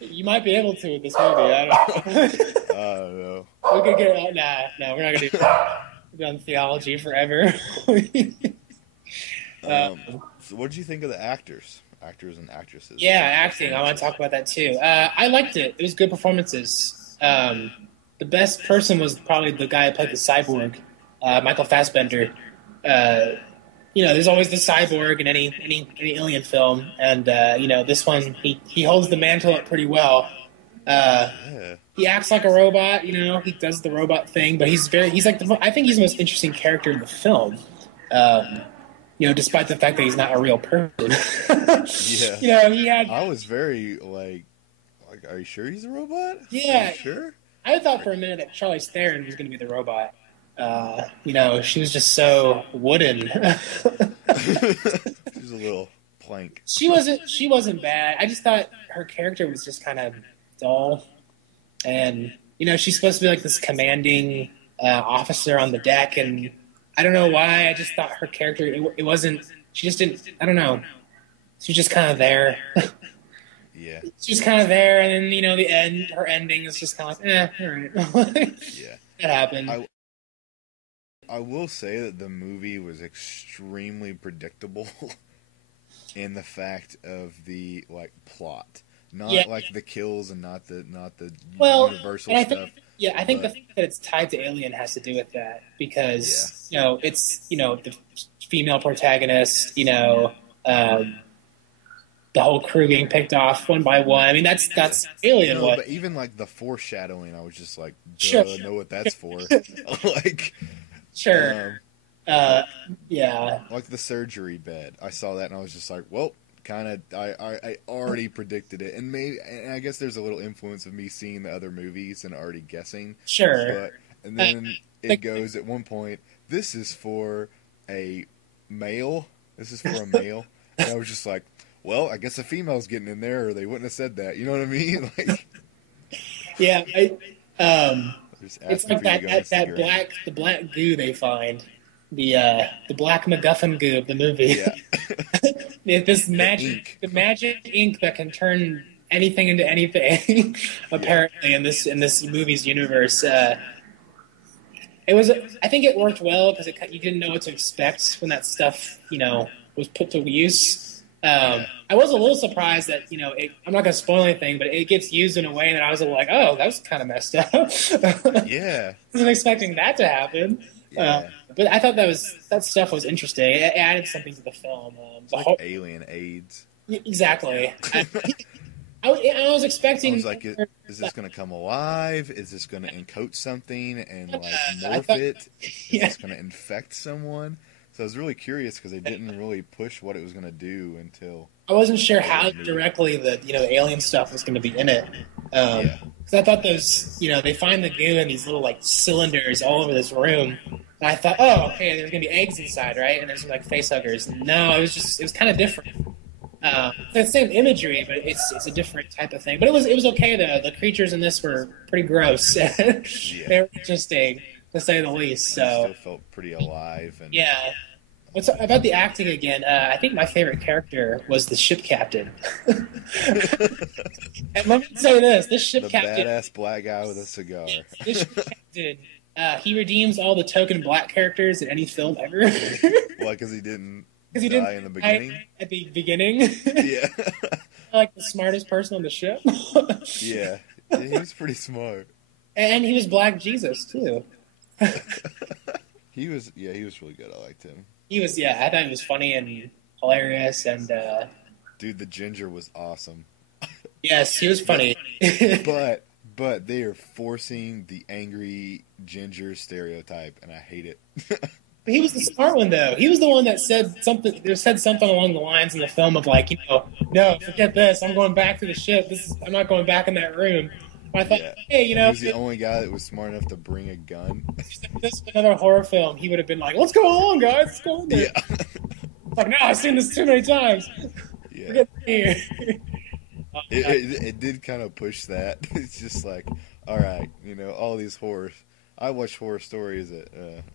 You might be able to with this movie. I don't know. I don't know. We could get no, we're not gonna do that. We've done theology forever. uh, So what did you think of the actors and actresses yeah, acting. I want to performances? talk about that too. I liked it. It was good performances. The best person was probably the guy who played the cyborg, Michael Fassbender. Uh, there's always the cyborg in any alien film, and this one he holds the mantle up pretty well. Uh, Yeah. he acts like a robot, he does the robot thing, but he's like I think he's the most interesting character in the film. Um, despite the fact that he's not a real person. Yeah. He had I was very are you sure he's a robot? Are you yeah. sure? I thought for a minute that Charlize Theron was going to be the robot. She was just so wooden. She's a little plank. She wasn't bad. I just thought her character was just kind of dull, and she's supposed to be like this commanding officer on the deck, and I don't know why. I just thought her character it wasn't. She just didn't. I don't know. She was just kind of there. Yeah. She's kind of there, and then her ending is just kind of like, all right. Yeah. It happened. I will say that the movie was extremely predictable in the fact of the plot. Yeah. Not like the kills and not the Well, universal and I stuff. think yeah, I think the But fact that it's tied to Alien has to do with that yeah. because it's the female protagonist, the whole crew being picked off one by one. I mean, Yeah. that's Alien. No, What? but even like the foreshadowing, I was just like, Sure, duh, know what that's for. like sure. um Uh, yeah, like the surgery bed. I saw that and I was just like, well, kind of. I already predicted it, and I guess there's a little influence of me seeing the other movies and already guessing. sure. But and Uh, then it goes at one point. This is for a male. This is for a male, and I was just like, well, I guess a female's getting in there, or they wouldn't have said that. You know what I mean? Like, yeah. just It's asking like for you to go on Instagram. the black goo they find. The black MacGuffin goo of the movie. Yeah, This the ink. the magic ink that can turn anything into anything. Yeah, Apparently, in this movie's universe, it was. I think it worked well because you didn't know what to expect when that stuff was put to use. yeah, I was a little surprised that I'm not going to spoil anything, but it gets used in a way that I was like, oh, that was kind of messed up. yeah, Wasn't expecting that to happen. Uh, yeah. but I thought that stuff was interesting. It added something to the film. It's like alien AIDS. Exactly. I was I expecting. was like, is this going to come alive? Is this going to encode something and like I morph thought, it? Is yeah, this going to infect someone? So I was really curious because they didn't really push what it was going to do until I wasn't sure how the movie. directly the alien stuff was going to be in it. Yeah, Because I thought those, they find the goo in these little like cylinders all over this room. And I thought, oh, okay, there's gonna be eggs inside, right? And there's like face huggers. No, it was kind of different. The same imagery, but it's a different type of thing. But it was okay though. The creatures in this were pretty gross. yeah. They were interesting to say the least. But it So still felt pretty alive and yeah. What's about the acting again? I think my favorite character was the ship captain. And let me say this ship the captain, badass black guy with a cigar. this ship captain, he redeems all the token black characters in any film ever. Why? Because he didn't Because he die didn't in the die beginning. at the beginning. Yeah, Like the smartest person on the ship. yeah. He was pretty smart. And he was Black Jesus too. He was, yeah, he was really good. I liked him. He was, yeah, I thought he was funny and hilarious, and Dude, the ginger was awesome. yes, he was funny. But they are forcing the angry ginger stereotype, and I hate it. He was the smart one, though. He was the one that said something. Said something along the lines in the film of like, no, forget this. I'm going back to the ship. I'm not going back in that room. I thought, Yeah. hey, He was the only guy that was smart enough to bring a gun. if this was another horror film, he would have been like, let's go on, guys. Let's go on there. Yeah, It's like, no, I've seen this too many times. yeah. Get here. It did kind of push that. It's just like, all right, all these horror. I watch horror stories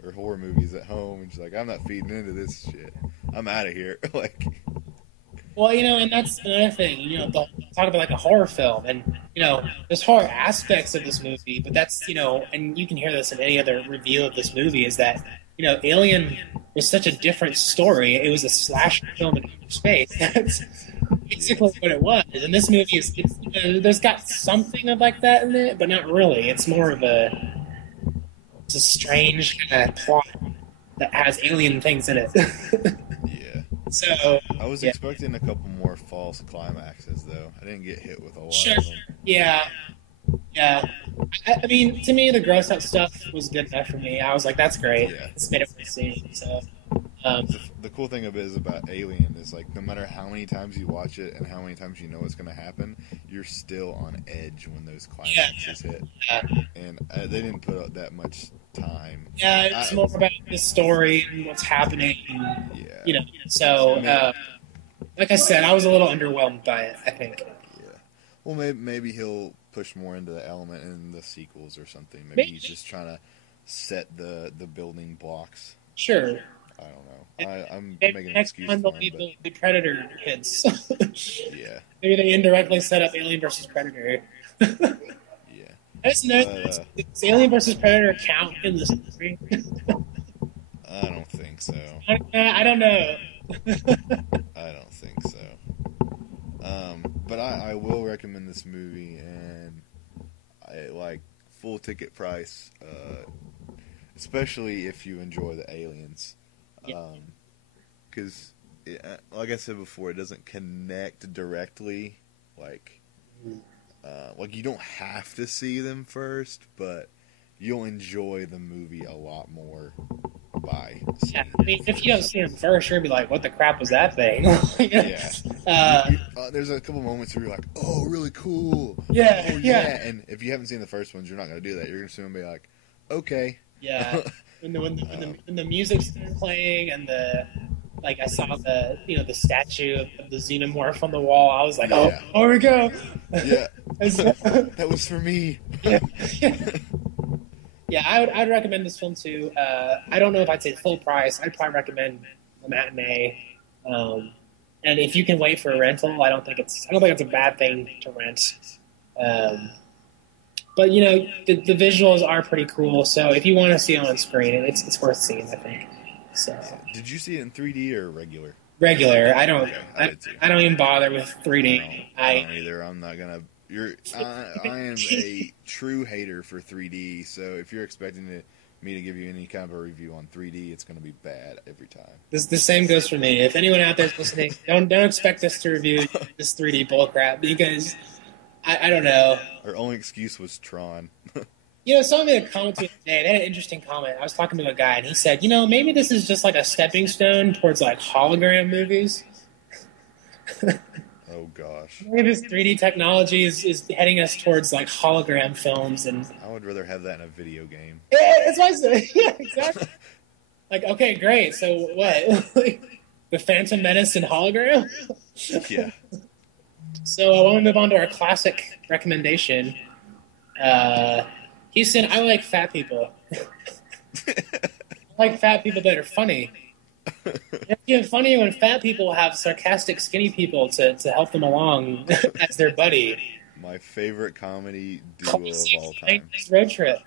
or horror movies at home, and just like I'm not feeding into this shit. I'm out of here. Like, Well, and that's another thing. Talk about like a horror film, and there's horror aspects of this movie, but that's and you can hear this in any other review of this movie, is that Alien was such a different story. It was a slasher film in outer space. That's Yeah, basically what it was. And this movie there's got something of like that in it, but not really. It's more of it's a strange kind of plot that has alien things in it. yeah. So I was yeah. expecting a couple more false climaxes, though. I didn't get hit with a lot Sure. of them. Yeah. Yeah. I mean, to me, the gross out stuff was good enough for me. I was like, that's great. Yeah. It's made it worth seeing. So, um, The cool thing about Alien is like no matter how many times you watch it and how many times you know what's going to happen, you're still on edge when those yeah, climaxes hit. yeah, And they didn't put out that much time. yeah. It's more about the story and what's happening. Yeah. So, May- like I said, I was a little underwhelmed by it, I think. yeah. Well, maybe he'll push more into the element in the sequels or something. Maybe he's just trying to set the building blocks. Sure. I don't know. I'm Maybe making an next excuse time for they'll him, be the Predator hits. yeah, Maybe they indirectly set up Alien versus Predator. yeah. I just know, does Alien versus Predator count in this movie? I don't think so. I don't know. I don't think so. But I will recommend this movie, and I like full ticket price, especially if you enjoy the aliens. Yeah. Because, like I said before, it doesn't connect directly. Like you don't have to see them first, but you'll enjoy the movie a lot more by seeing Yeah, I mean, if you don't see him first, you're gonna be like, "What the crap was that thing?" Yeah. Uh, There's a couple moments where you're like, "Oh, really cool." Yeah, Oh, yeah. And if you haven't seen the first ones, you're not gonna do that. You're gonna soon be like, "Okay." yeah. When the music started playing and I saw the statue of the xenomorph on the wall, I was like, "Oh, Yeah. here we go." Yeah. It's- That was for me. yeah. Yeah, I'd recommend this film too. I don't know if I'd say full price. I'd probably recommend a matinee. And if you can wait for a rental, I don't think it's a bad thing to rent. But the visuals are pretty cool. So if you want to see it on screen, it's worth seeing, I think. So Did you see it in 3D or regular? regular, Okay, I did too. I don't even bother with 3D. I don't either. I'm not gonna. I am a true hater for 3D. So if you're expecting me to give you any kind of a review on 3D, it's gonna be bad every time. The same goes for me. If anyone out there's listening, don't expect us to review this 3D bullcrap because I don't know. Our only excuse was Tron. Someone made a comment to me today. They had an interesting comment. I was talking to a guy, and he said, maybe this is just like a stepping stone towards like hologram movies. Oh gosh. Maybe this 3D technology is heading us towards like hologram films, and I would rather have that in a video game. yeah, that's what I said. Yeah, exactly. Like, okay, great. So what? The Phantom Menace and hologram? Yeah. So I want to move on to our classic recommendation. Houston, I like fat people. I like fat people that are funny. It's even funnier when fat people have sarcastic skinny people to help them along as their buddy. My favorite comedy duo of all time. Road trip.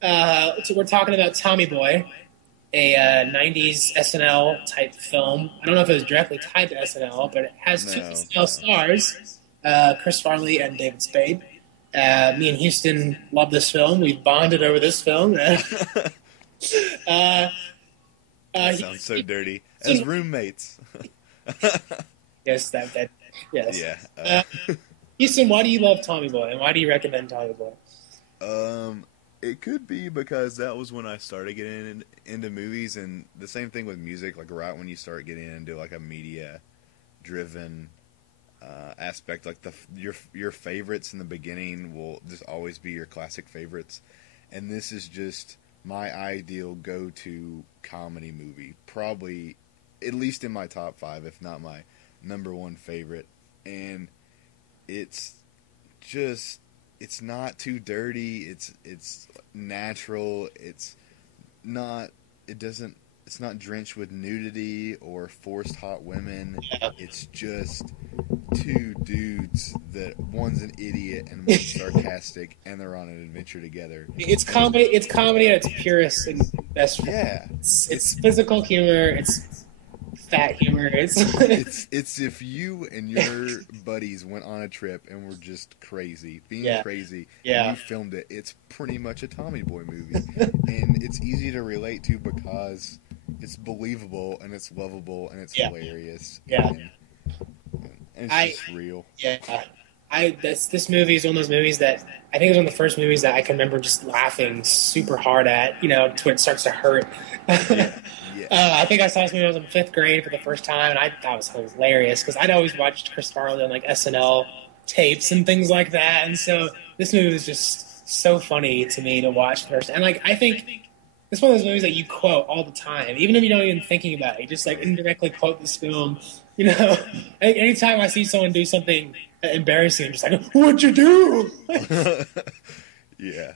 So we're talking about Tommy Boy, a 90s SNL type film. I don't know if it was directly tied to SNL, but it has two SNL stars, Chris Farley and David Spade. Me and Houston love this film. We've bonded over this film. That sounds so dirty. As roommates. Yes, that yes. Yeah. Houston, why do you love Tommy Boy, and why do you recommend Tommy Boy? It could be because that was when I started getting into movies, and the same thing with music. Like right when you start getting into like a media-driven aspect, like your favorites in the beginning will just always be your classic favorites, and this is just my ideal go-to comedy movie. Probably, at least in my top 5, if not my number 1 favorite, and it's not too dirty. It's natural. It's not. It doesn't it's not drenched with nudity or forced hot women. Yeah. It's just two dudes that one's an idiot and one's sarcastic, and they're on an adventure together. It's comedy. It's comedy at its purest and best form. Yeah, It's physical humor. It's fat humor. it's if you and your buddies went on a trip and were just crazy, being crazy, and you filmed it. It's pretty much a Tommy Boy movie, and it's easy to relate to because it's believable and it's lovable and it's hilarious. Yeah. And it's just real. Yeah. This movie is one of those movies that I think it was one of the first movies that I can remember just laughing super hard at, to it starts to hurt. I think I saw this movie when I was in 5th grade for the first time, and I thought it was hilarious because I'd always watched Chris Farley on like SNL tapes and things like that, and so this movie was just so funny to me to watch first. And like I think it's one of those movies that you quote all the time, even if you don't even thinking about it. You just like indirectly quote this film. Anytime I see someone do something embarrassing, I'm just like, "What'd you do?" Yeah.